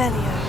Revelio.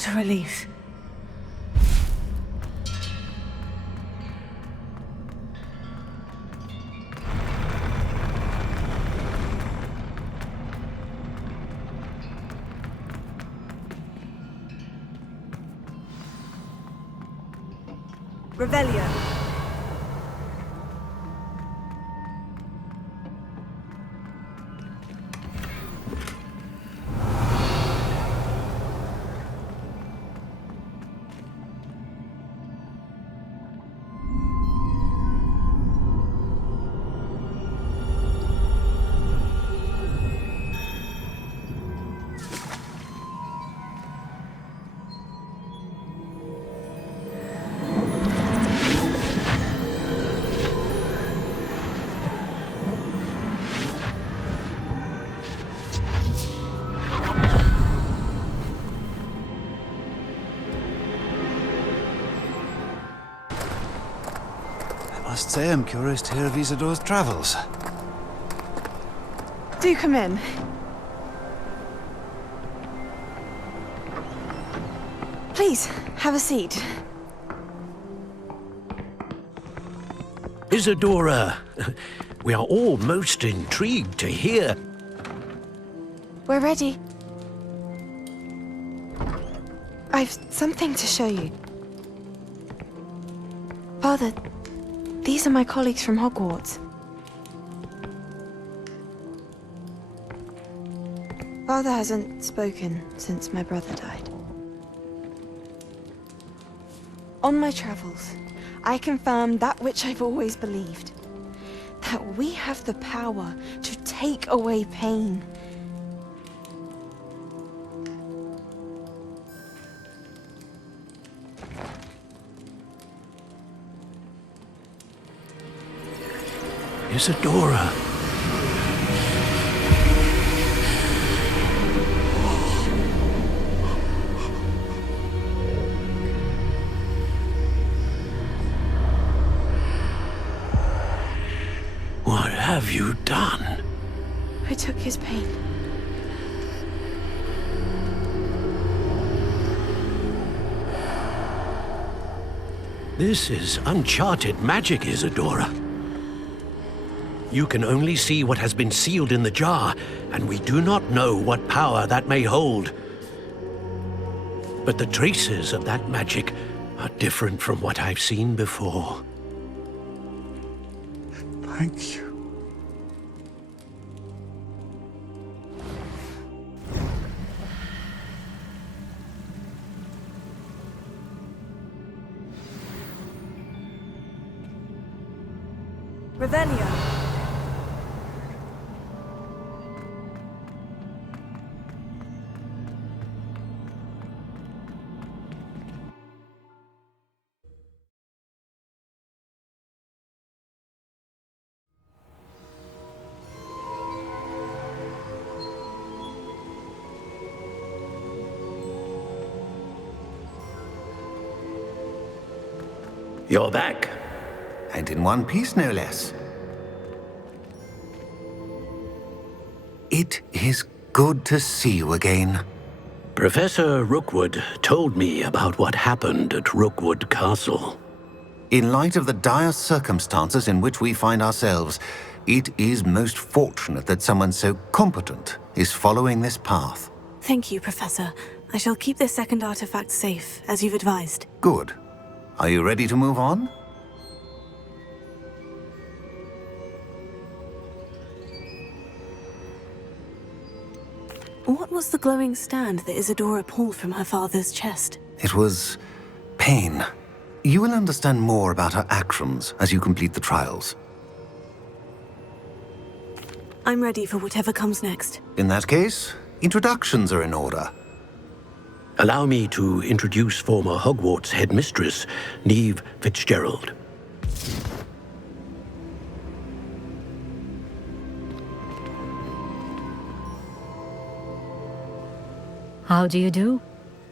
What a relief. Revelio. I must say I'm curious to hear of Isadore's travels. Do come in. Please, have a seat. Isadora, we are all most intrigued to hear. We're ready. I've something to show you. Father, these are my colleagues from Hogwarts. Father hasn't spoken since my brother died. On my travels, I confirmed that which I've always believed. That we have the power to take away pain. Isadora. What have you done? I took his pain. This is uncharted magic, Isadora. You can only see what has been sealed in the jar, and we do not know what power that may hold. But the traces of that magic are different from what I've seen before. Thank you. Revelio. You're back. And in one piece, no less. It is good to see you again. Professor Rookwood told me about what happened at Rookwood Castle. In light of the dire circumstances in which we find ourselves, it is most fortunate that someone so competent is following this path. Thank you, Professor. I shall keep this second artifact safe, as you've advised. Good. Are you ready to move on? What was the glowing stand that Isadora pulled from her father's chest? It was pain. You will understand more about her actions as you complete the trials. I'm ready for whatever comes next. In that case, introductions are in order. Allow me to introduce former Hogwarts headmistress, Neve Fitzgerald. How do you do?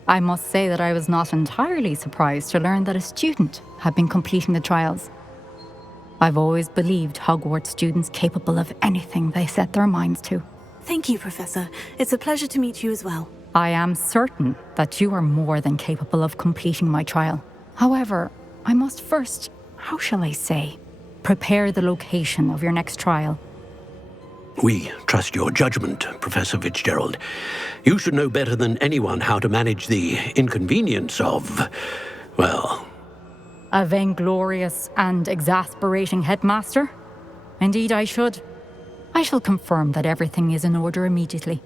I must say that I was not entirely surprised to learn that a student had been completing the trials. I've always believed Hogwarts students capable of anything they set their minds to. Thank you, Professor. It's a pleasure to meet you as well. I am certain that you are more than capable of completing my trial. However, I must first, how shall I say, prepare the location of your next trial. We trust your judgment, Professor Fitzgerald. You should know better than anyone how to manage the inconvenience of, well... A vainglorious and exasperating headmaster? Indeed I should. I shall confirm that everything is in order immediately.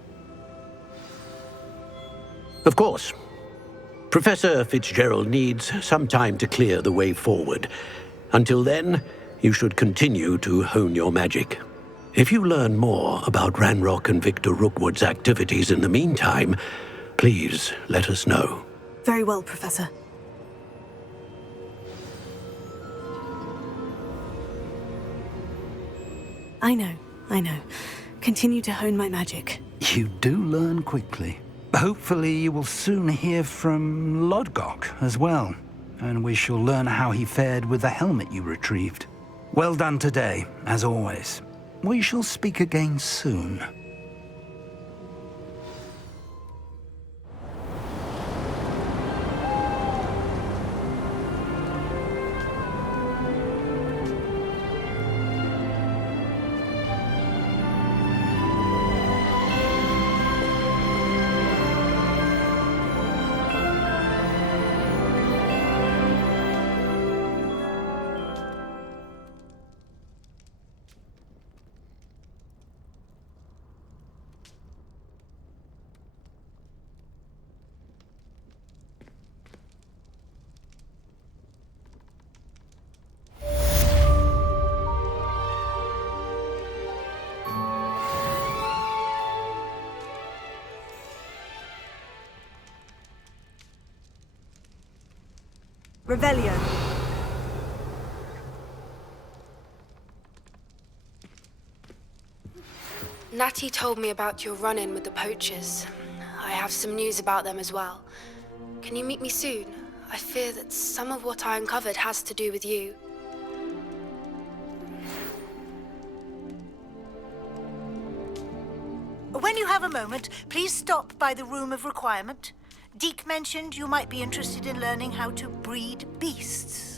Of course. Professor Fitzgerald needs some time to clear the way forward. Until then, you should continue to hone your magic. If you learn more about Ranrock and Victor Rookwood's activities in the meantime, please let us know. Very well, Professor. I know. Continue to hone my magic. You do learn quickly. Hopefully you will soon hear from Lodgok as well, and we shall learn how he fared with the helmet you retrieved. Well done today, as always. We shall speak again soon. Revelio. Natty told me about your run-in with the poachers. I have some news about them as well. Can you meet me soon? I fear that some of what I uncovered has to do with you. When you have a moment, please stop by the Room of Requirement. Deke mentioned you might be interested in learning how to breed beasts.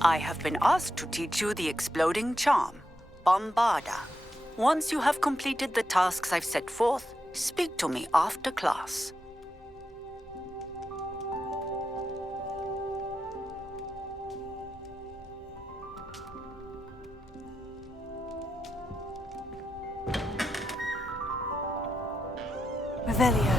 I have been asked to teach you the exploding charm, Bombarda. Once you have completed the tasks I've set forth, speak to me after class. Revelio.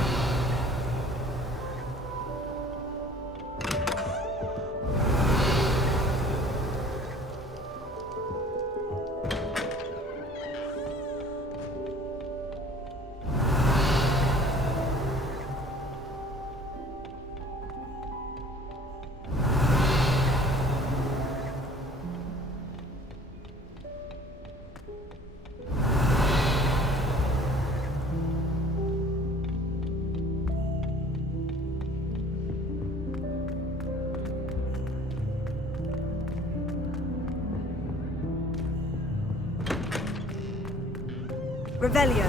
Revelio.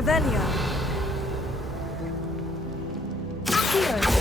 Revelio. Accio.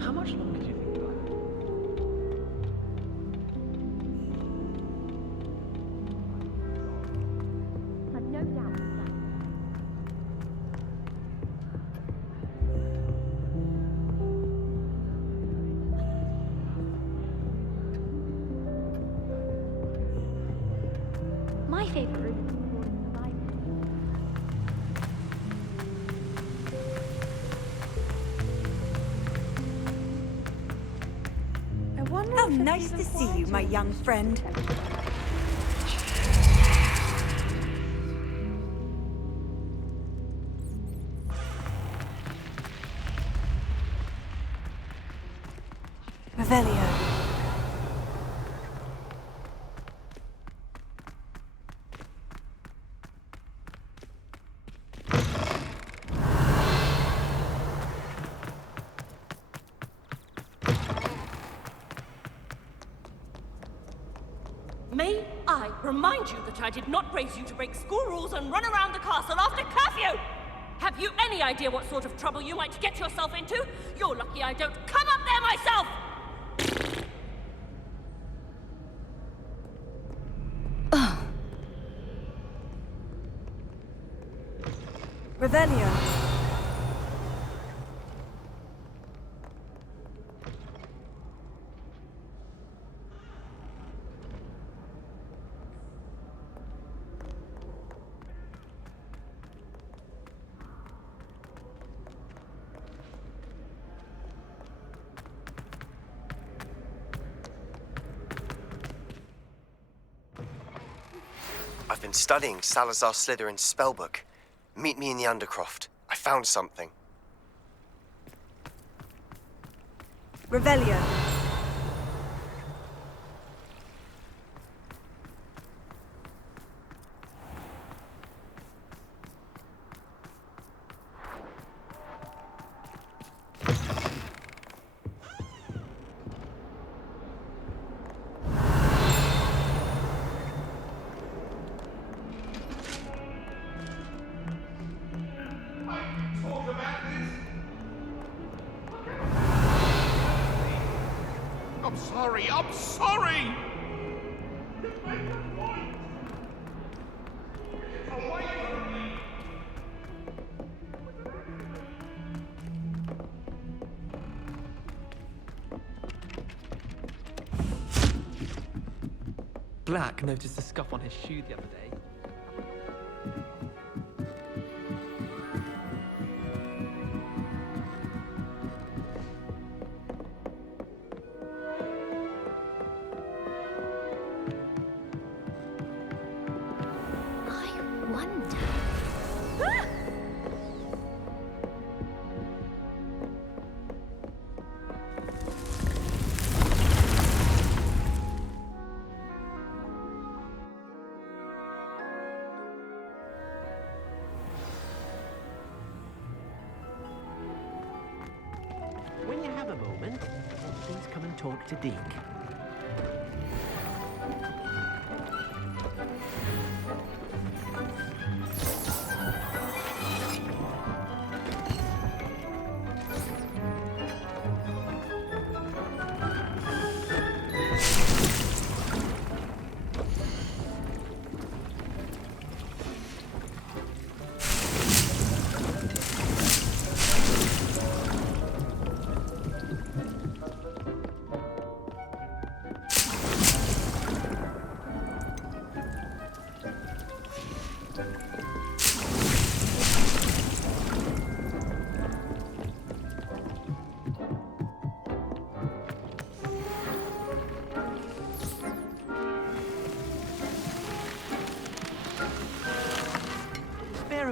How much longer do you think you'll have? I've no doubt of that. My favorite room is in the library. Oh, nice to see you, my young friend. Revelio. May I remind you that I did not raise you to break school rules and run around the castle after curfew? Have you any idea what sort of trouble you might get yourself into? You're lucky I don't come up there myself! Revelio. I've been studying Salazar Slytherin's spellbook. Meet me in the Undercroft. I found something. Revelio. I'm sorry! Black noticed a scuff on his shoe the other day. When you have a moment, please come and talk to Deke.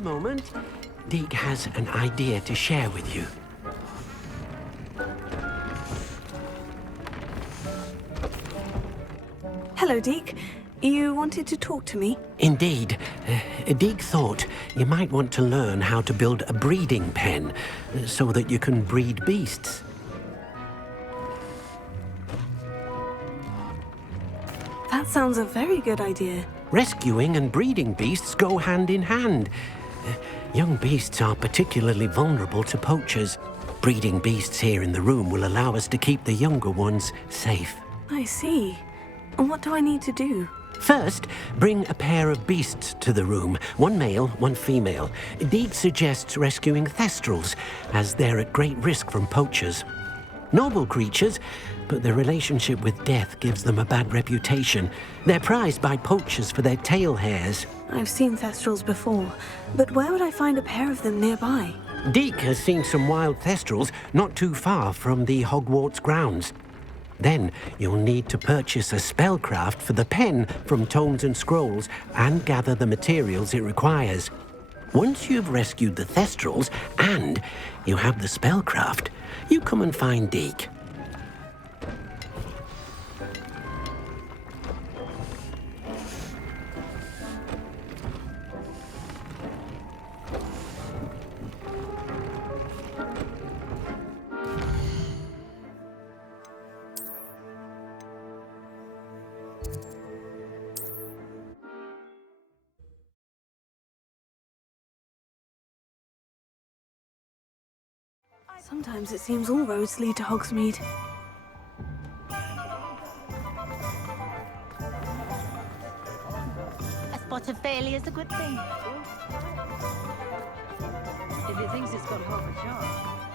a moment. Deke has an idea to share with you. Hello, Deke. You wanted to talk to me? Indeed. Deke thought you might want to learn how to build a breeding pen so that you can breed beasts. That sounds a very good idea. Rescuing and breeding beasts go hand in hand. Young beasts are particularly vulnerable to poachers. Breeding beasts here in the room will allow us to keep the younger ones safe. I see. And what do I need to do? First, bring a pair of beasts to the room. One male, one female. Deke suggests rescuing thestrals, as they're at great risk from poachers. Noble creatures, but their relationship with death gives them a bad reputation. They're prized by poachers for their tail hairs. I've seen thestrals before, but where would I find a pair of them nearby? Deke has seen some wild thestrals not too far from the Hogwarts grounds. Then you'll need to purchase a spellcraft for the pen from Tomes and Scrolls and gather the materials it requires. Once you've rescued the thestrals and you have the spellcraft, you come and find Deke. Sometimes it seems all roads lead to Hogsmeade. A spot of failure is a good thing. If it thinks it's got half a chance,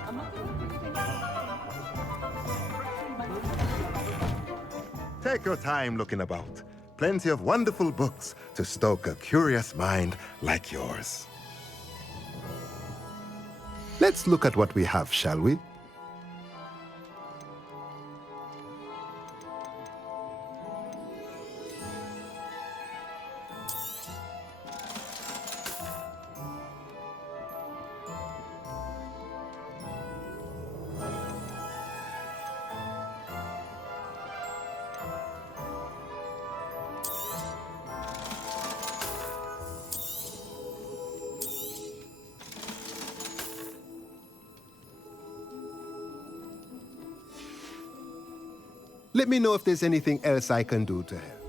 I'm not Take your time looking about. Plenty of wonderful books to stoke a curious mind like yours. Let's look at what we have, shall we? Let me know if there's anything else I can do to help.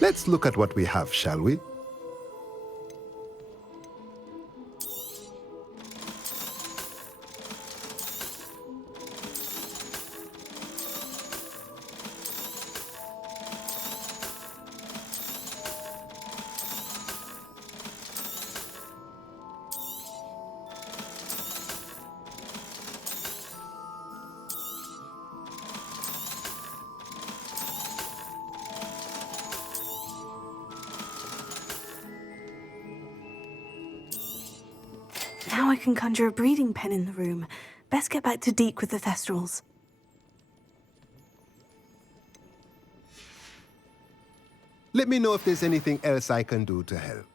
Let's look at what we have, shall we? Now I can conjure a breeding pen in the room. Best get back to Deke with the Thestrals. Let me know if there's anything else I can do to help.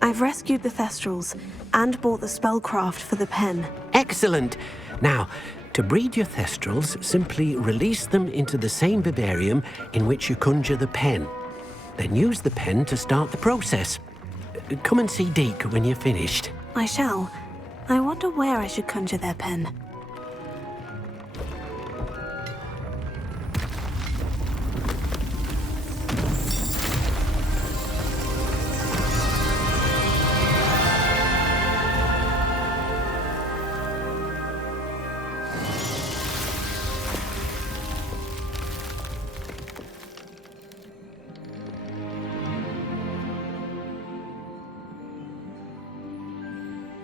I've rescued the Thestrals and bought the spellcraft for the pen. Excellent! Now, to breed your Thestrals, simply release them into the same vivarium in which you conjure the pen. Then use the pen to start the process. Come and see Deke when you're finished. I shall. I wonder where I should conjure their pen.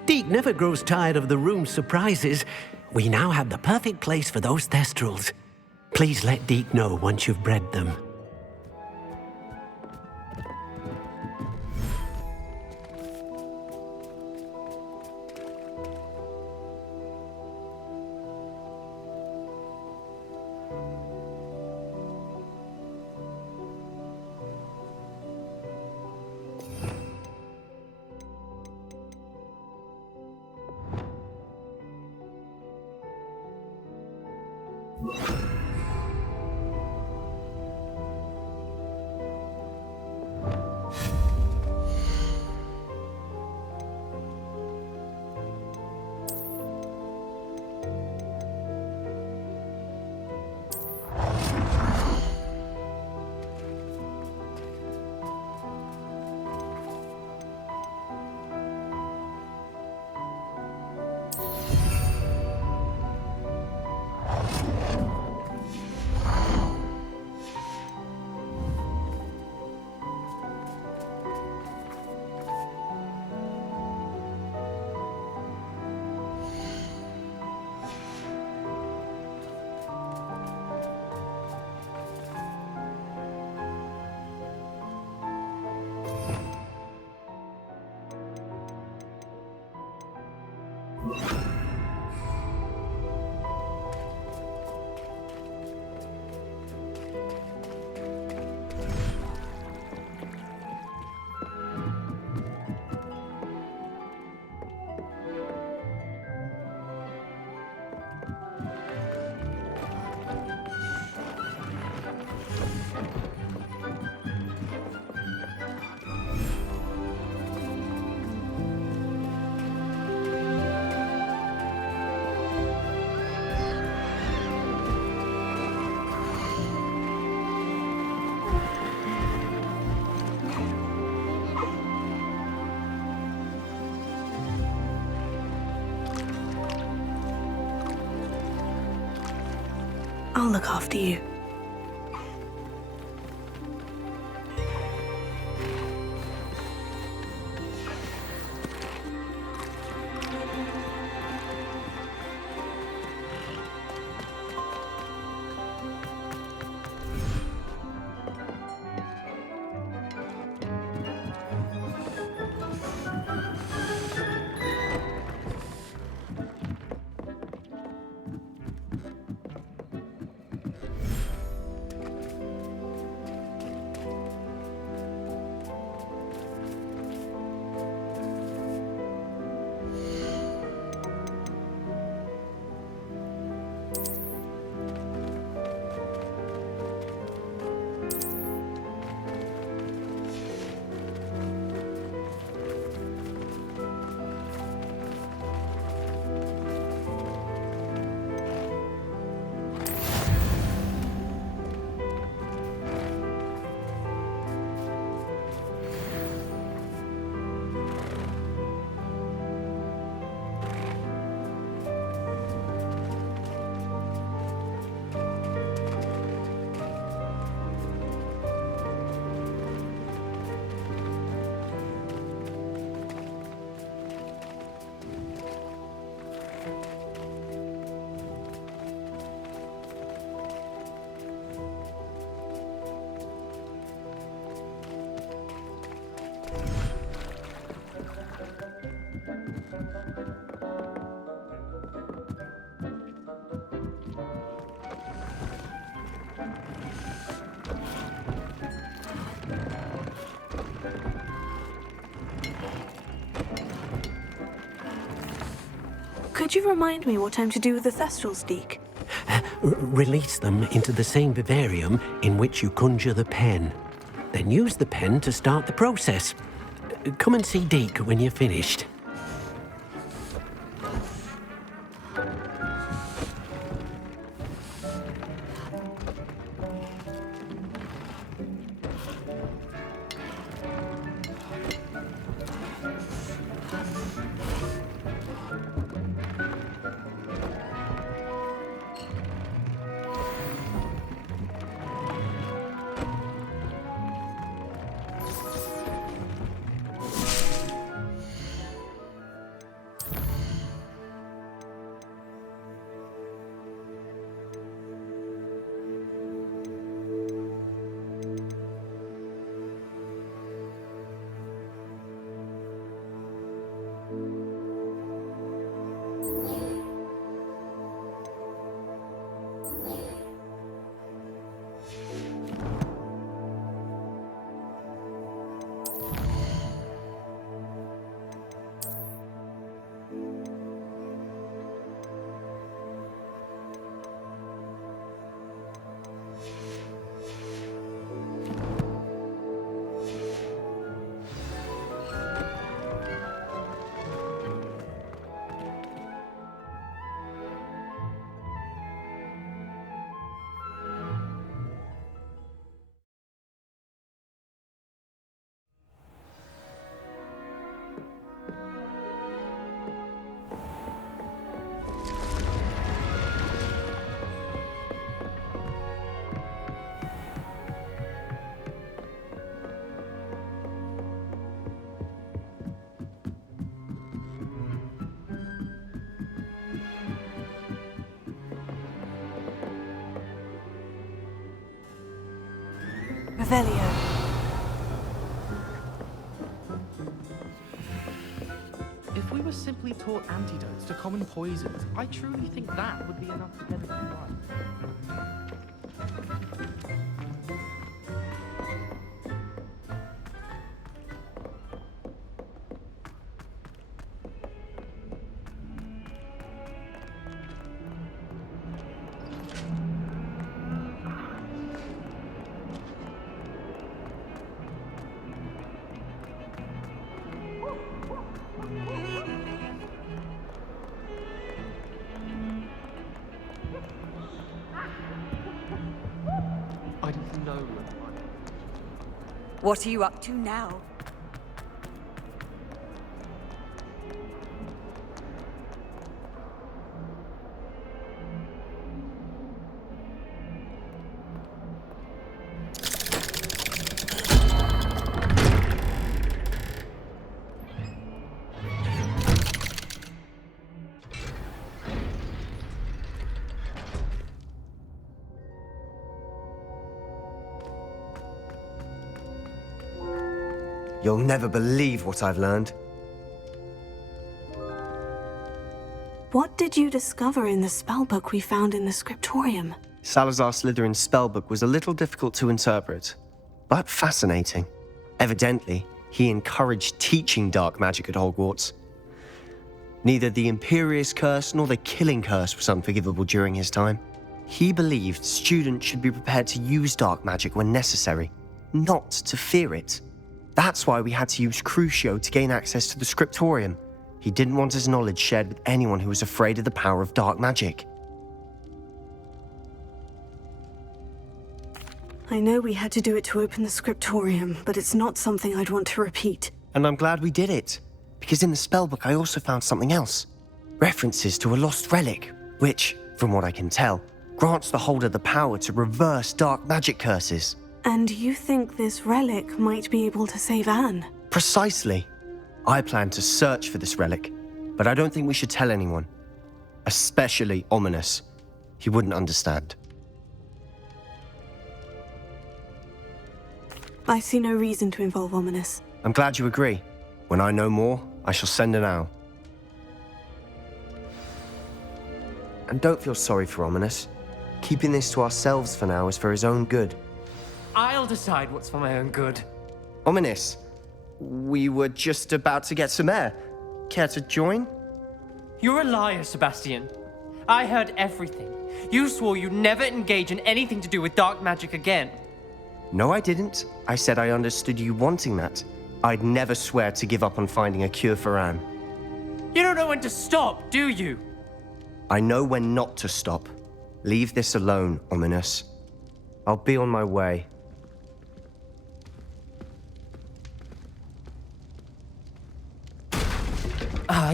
Deke never grows tired of the room's surprises. We now have the perfect place for those Thestrals. Please let Deke know once you've bred them. I'll look after you. Could you remind me what I'm to do with the Thestrals, Deke? Release them into the same vivarium in which you conjure the pen. Then use the pen to start the process. Come and see Deke when you're finished. Revelio. If we were simply taught antidotes to common poisons, I truly think that would be enough to get it right. I don't know. What are you up to now? You'll never believe what I've learned. What did you discover in the spellbook we found in the scriptorium? Salazar Slytherin's spellbook was a little difficult to interpret, but fascinating. Evidently, he encouraged teaching dark magic at Hogwarts. Neither the Imperious Curse nor the Killing Curse was unforgivable during his time. He believed students should be prepared to use dark magic when necessary, not to fear it. That's why we had to use Crucio to gain access to the scriptorium. He didn't want his knowledge shared with anyone who was afraid of the power of dark magic. I know we had to do it to open the scriptorium, but it's not something I'd want to repeat. And I'm glad we did it, because in the spellbook I also found something else. References to a lost relic, which, from what I can tell, grants the holder the power to reverse dark magic curses. And you think this relic might be able to save Anne? Precisely. I plan to search for this relic, but I don't think we should tell anyone. Especially Ominous. He wouldn't understand. I see no reason to involve Ominous. I'm glad you agree. When I know more, I shall send an owl. And don't feel sorry for Ominous. Keeping this to ourselves for now is for his own good. I'll decide what's for my own good. Ominous, we were just about to get some air. Care to join? You're a liar, Sebastian. I heard everything. You swore you'd never engage in anything to do with dark magic again. No, I didn't. I said I understood you wanting that. I'd never swear to give up on finding a cure for Anne. You don't know when to stop, do you? I know when not to stop. Leave this alone, Ominous. I'll be on my way.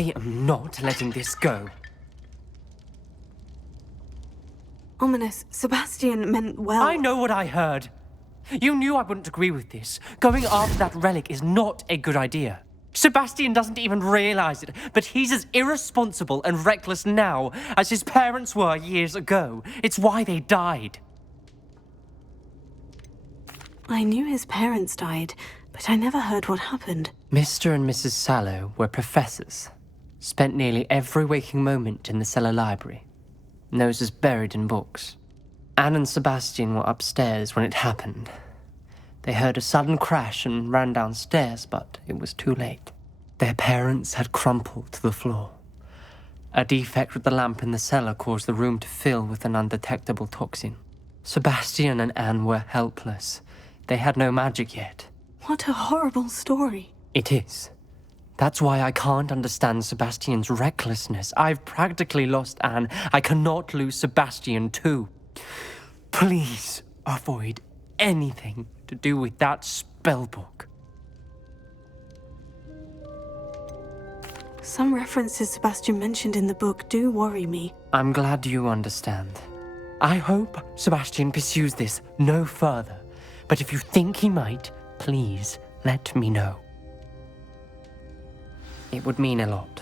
I am not letting this go. Ominous, Sebastian meant well. I know what I heard. You knew I wouldn't agree with this. Going after that relic is not a good idea. Sebastian doesn't even realize it, but he's as irresponsible and reckless now as his parents were years ago. It's why they died. I knew his parents died, but I never heard what happened. Mr. and Mrs. Sallow were professors. Spent nearly every waking moment in the cellar library. Noses buried in books. Anne and Sebastian were upstairs when it happened. They heard a sudden crash and ran downstairs, but it was too late. Their parents had crumpled to the floor. A defect with the lamp in the cellar caused the room to fill with an undetectable toxin. Sebastian and Anne were helpless. They had no magic yet. What a horrible story. It is. That's why I can't understand Sebastian's recklessness. I've practically lost Anne. I cannot lose Sebastian too. Please avoid anything to do with that spellbook. Some references Sebastian mentioned in the book do worry me. I'm glad you understand. I hope Sebastian pursues this no further. But if you think he might, please let me know. It would mean a lot.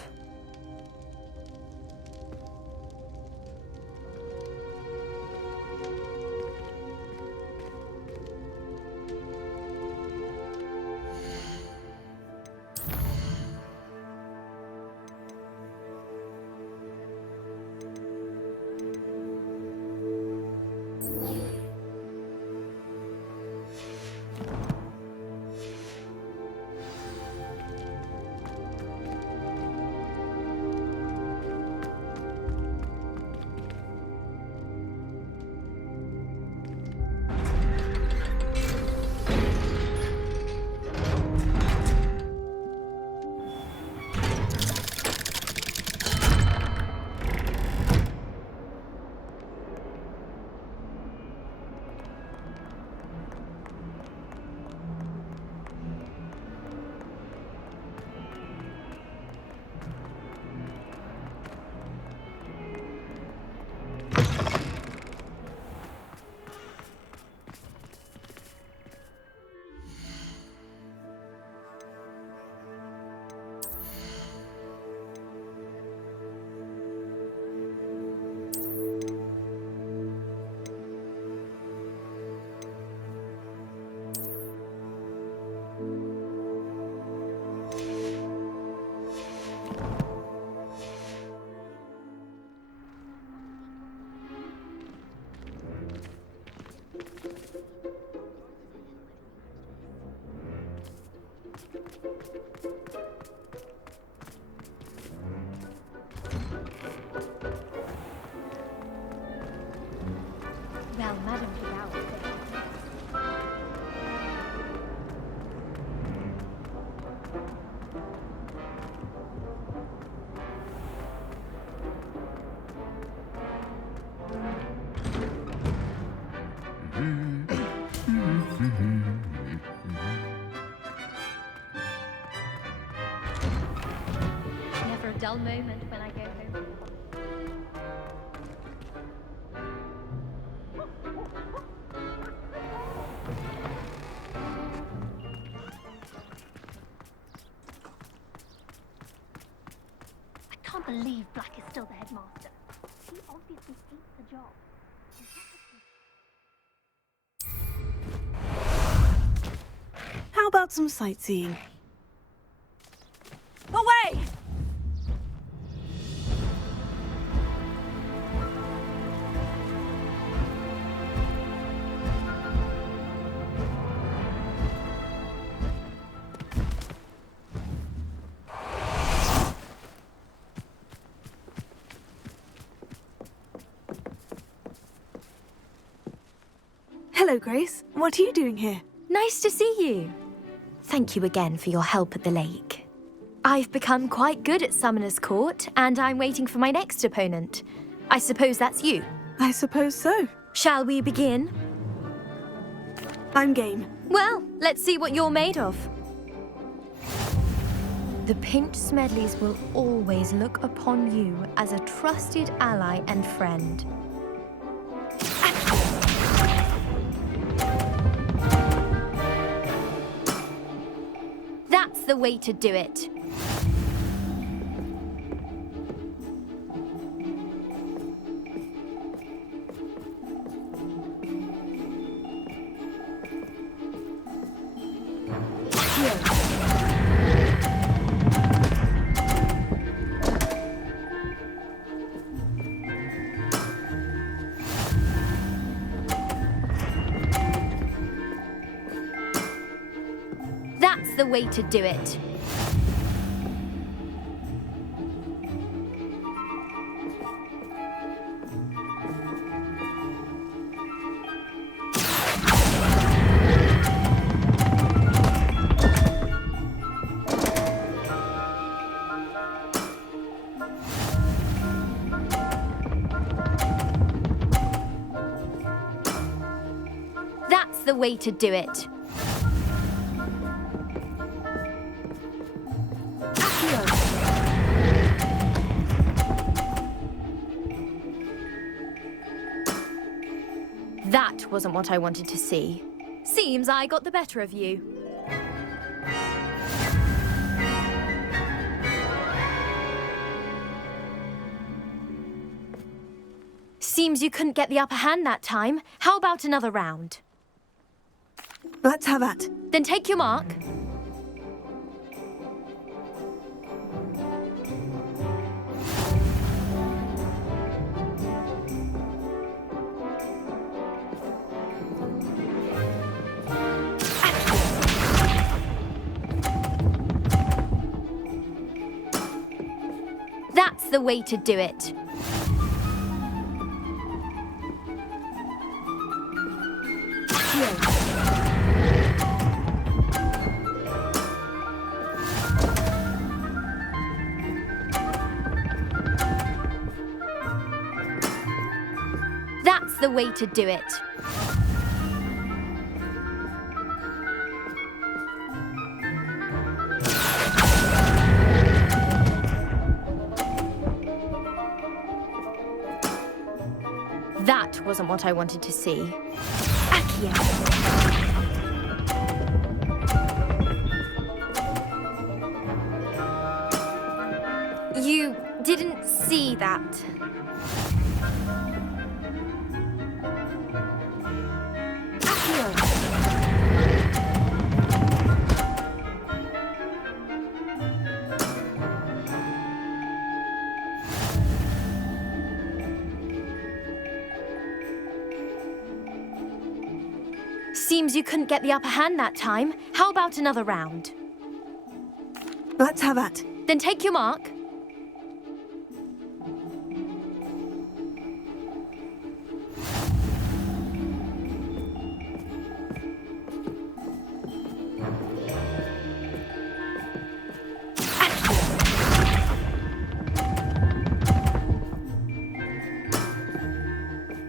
Well, Madame Vidal. Never a dull moment when I go home. I can't believe Black is still the headmaster. He obviously hates the job. How about some sightseeing? Away! Hello, Grace. What are you doing here? Nice to see you. Thank you again for your help at the lake. I've become quite good at Summoner's Court, and I'm waiting for my next opponent. I suppose that's you. I suppose so. Shall we begin? I'm game. Well, let's see what you're made of. The Pinch Smedleys will always look upon you as a trusted ally and friend. That's the way to do it. That's the way to do it. That's the way to do it. That wasn't what I wanted to see. Seems I got the better of you. Seems you couldn't get the upper hand that time. How about another round? Let's have that. Then take your mark. That's the way to do it. That's the way to do it. That wasn't what I wanted to see. Accio. You didn't see that. Seems you couldn't get the upper hand that time. How about another round? Let's have that. Then take your mark.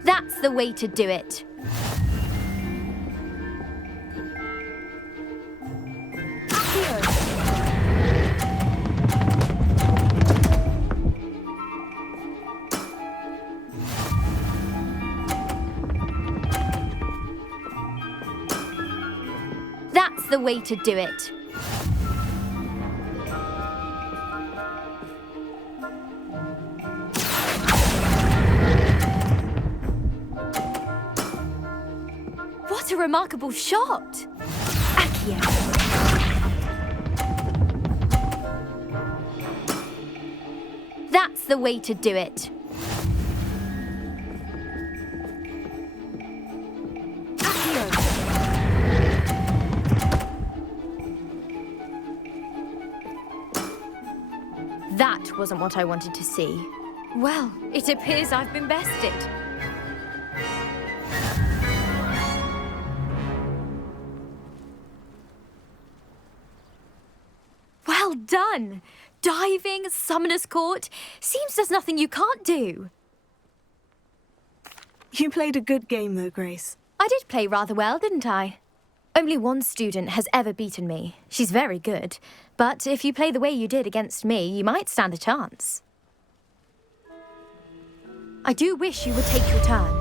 That's the way to do it. That's the way to do it. What a remarkable shot! Accio. That's the way to do it. That wasn't what I wanted to see. Well, it appears I've been bested. done. Diving, Summoner's Court. Seems there's nothing you can't do. You played a good game, though, Grace. I did play rather well, didn't I? Only one student has ever beaten me. She's very good. But if you play the way you did against me, you might stand a chance. I do wish you would take your turn.